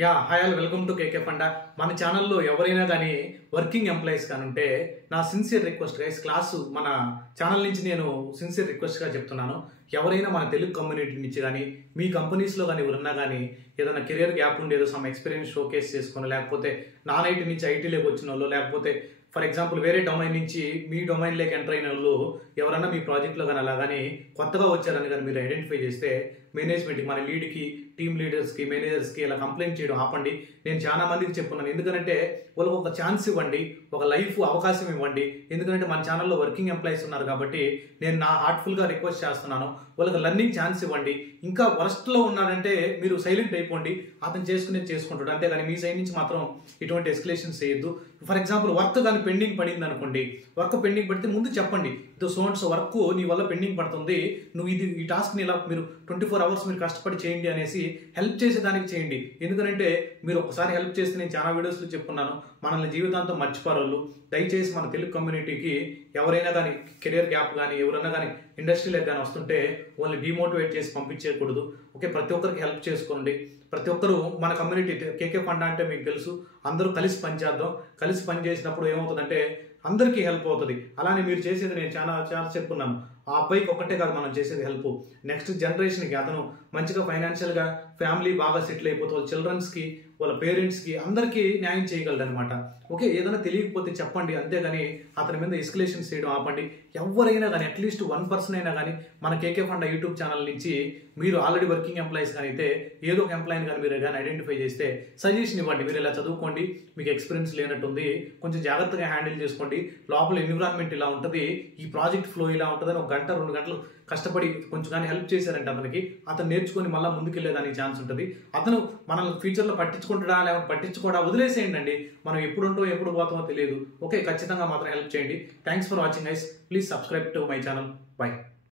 Hi all welcome to KK funda. మన ఛానల్లో ఎవరైనా కానీ వర్కింగ్ ఎంప్లాయీస్ కానీ ఉంటే నా సిన్సియర్ రిక్వెస్ట్ గైస్, క్లాసు మన ఛానల్ నుంచి నేను సిన్సియర్ రిక్వెస్ట్గా చెప్తున్నాను. ఎవరైనా మన తెలుగు కమ్యూనిటీ నుంచి కానీ మీ కంపెనీస్లో కానీ ఎవరన్నా కానీ ఏదైనా కెరియర్ గ్యాప్ ఉండి ఏదో సమ్ ఎక్స్పీరియన్స్ షోకేస్ చేసుకుని, లేకపోతే నాన్ ఐటీ నుంచి ఐటీలోకి వచ్చిన వాళ్ళు, లేకపోతే ఫర్ ఎగ్జాంపుల్ వేరే డొమైన్ నుంచి మీ డొమైన్లోకి ఎంటర్ అయిన వాళ్ళు ఎవరన్నా మీ ప్రాజెక్ట్లో కానీ అలా కానీ కొత్తగా వచ్చారని కానీ మీరు ఐడెంటిఫై చేస్తే మేనేజ్మెంట్కి, మన లీడ్కి, టీమ్ లీడర్స్కి, మేనేజర్స్కి ఇలా కంప్లైంట్ చేయడం ఆపండి. నేను చాలా మందికి చెప్పున్నాను, ఎందుకంటే వాళ్ళకి ఒక ఛాన్స్ ఇవ్వండి, ఒక లైఫ్ అవకాశం ఇవ్వండి. ఎందుకంటే మన ఛానల్లో వర్కింగ్ ఎంప్లాయీస్ ఉన్నారు కాబట్టి నేను నా హార్ట్ఫుల్గా రిక్వెస్ట్ చేస్తున్నాను, వాళ్ళకి లర్నింగ్ ఛాన్స్ ఇవ్వండి. ఇంకా వర్స్ట్లో ఉన్నాడంటే మీరు సైలెంట్ అయిపోండి, అతను చేసుకునేది చేసుకుంటాడు. అంతేగాని మీ సైడ్ నుంచి మాత్రం ఇటువంటి ఎస్కలేషన్స్ చేయొద్దు. ఫర్ ఎగ్జాంపుల్ వర్క్ కానీ పెండింగ్ పడింది అనుకోండి, వర్క్ పెండింగ్ పడితే ముందు చెప్పండి, ఇది సో వర్క్ నీ వల్ల పెండింగ్ పడుతుంది, నువ్వు ఈ టాస్క్ని ఇలా మీరు 24 hours మీరు కష్టపడి చేయండి అనేసి హెల్ప్ చేసేదానికి చేయండి. ఎందుకంటే మీరు ఒకసారి హెల్ప్ చేస్తే, నేను చాలా వీడియోస్లో చెప్పున్నాను, మనల్ని జీవితాంతం మర్చిపోరు వాళ్ళు. దయచేసి మన తెలుగు కమ్యూనిటీకి ఎవరైనా కానీ కెరియర్ గ్యాప్ కానీ ఎవరైనా కానీ ఇండస్ట్రీలో కానీ వస్తుంటే వాళ్ళని డిమోటివేట్ చేసి పంపించేయకూడదు. ఓకే, ప్రతి ఒక్కరికి హెల్ప్ చేసుకోండి. ప్రతి ఒక్కరు మన కమ్యూనిటీ కేకే ఫండా అంటే మీకు తెలుసు, అందరూ కలిసి పనిచేద్దాం. కలిసి పని చేసినప్పుడు ఏమవుతుందంటే అందరికీ హెల్ప్ అవుతుంది. అలానే మీరు చేసేది నేను చాలా చెప్పున్నాను, ఆ అబ్బాయికి ఒక్కటే కాదు మనం చేసేది హెల్ప్, నెక్స్ట్ జనరేషన్కి అతను మంచిగా ఫైనాన్షియల్గా ఫ్యామిలీ బాగా సెటిల్ అయిపోతే వాళ్ళ చిల్డ్రన్స్కి, వాళ్ళ పేరెంట్స్కి అందరికీ న్యాయం చేయగలడు అనమాట. ఓకే, ఏదైనా తెలియకపోతే చెప్పండి, అంతేగాని అతని మీద ఎస్కలేషన్స్ చేయడం ఆపండి. ఎవరైనా కానీ అట్లీస్ట్ 1% అయినా కానీ మన కేకే ఫండా యూట్యూబ్ ఛానల్ నుంచి మీరు ఆల్రెడీ వర్కింగ్ ఎంప్లాయీస్ కానీ అయితే ఏదో ఒక ఎంప్లాయీని కానీ మీరు కానీ ఐడెంటిఫై చేస్తే సజెషన్ ఇవ్వండి. మీరు ఇలా చదువుకోండి, మీకు ఎక్స్పీరియన్స్ లేనట్టుంది, కొంచెం జాగ్రత్తగా హ్యాండిల్ చేసుకోండి, లోపల ఎన్విరాన్మెంట్ ఇలా ఉంటుంది, ఈ ప్రాజెక్ట్ ఫ్లో ఇలా ఉంటుందని 1 గంట 2 గంటలు కష్టపడి కొంచెం కానీ హెల్ప్ చేశారంటే అతను నేర్చుకొని మళ్ళీ ముందుకెళ్ళేదానికి ఛాన్స్ ఉంటుంది. అతను మనల్ని ఫ్యూచర్లో పట్టించుకుంటాడా లేకపోతే పట్టించుకోవడా వదిలేసేయండి అండి. మనం ఎప్పుడు ఉంటామో ఎప్పుడు పోతామో తెలియదు. ఓకే, ఖచ్చితంగా మాత్రం హెల్ప్ చేయండి. Thanks for watching guys. Please subscribe to my channel. By.